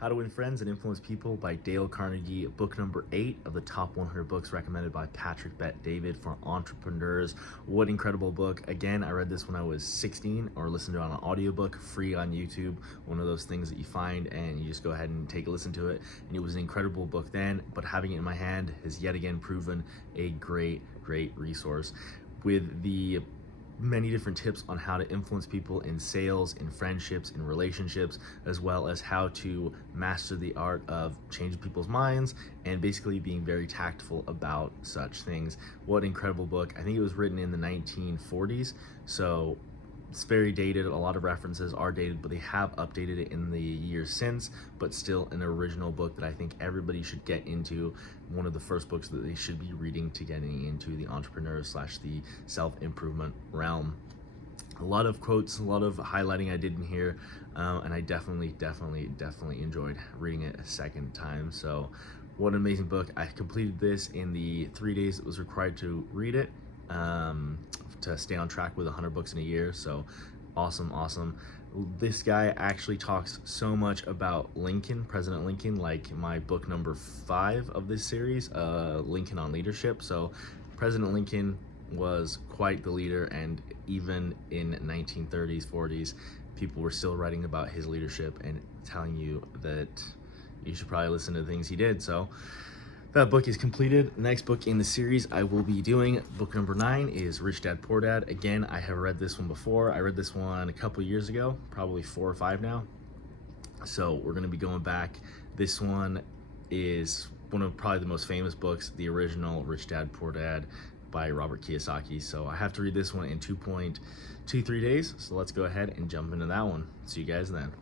How to Win Friends and Influence People by Dale Carnegie, book number 8 of the top 100 books recommended by Patrick Bet-David for entrepreneurs. What incredible book. Again, I read this when I was 16 or listened to it on an audiobook, free on YouTube. One of those things that you find and you just go ahead and take a listen to it. And it was an incredible book then, but having it in my hand has yet again proven a great resource with the many different tips on how to influence people in sales, in friendships, in relationships, as well as how to master the art of changing people's minds and basically being very tactful about such things. What an incredible book. I think it was written in the 1940s, so it's very dated. A lot of references are dated, but they have updated it in the years since, but still an original book that I think everybody should get into. One of the first books that they should be reading to getting into the entrepreneur / the self-improvement realm. A lot of quotes, a lot of highlighting I did in here, and I definitely enjoyed reading it a second time. So what an amazing book. I completed this in the 3 days it was required to read it, to stay on track with 100 books in a year. So awesome. This guy actually talks so much about Lincoln, President Lincoln, like my book number 5 of this series, Lincoln on Leadership. So President Lincoln was quite the leader, and even in 1930s, 40s, people were still writing about his leadership and telling you that you should probably listen to the things he did. So that book is completed. The next book in the series I will be doing, book number 9, is Rich Dad Poor Dad. Again, I have read this one before. I read this one a couple years ago, probably 4 or 5 now. So we're going to be going back. This one is one of probably the most famous books, the original Rich Dad Poor Dad by Robert Kiyosaki. So I have to read this one in 2.23 days. So let's go ahead and jump into that one. See you guys then.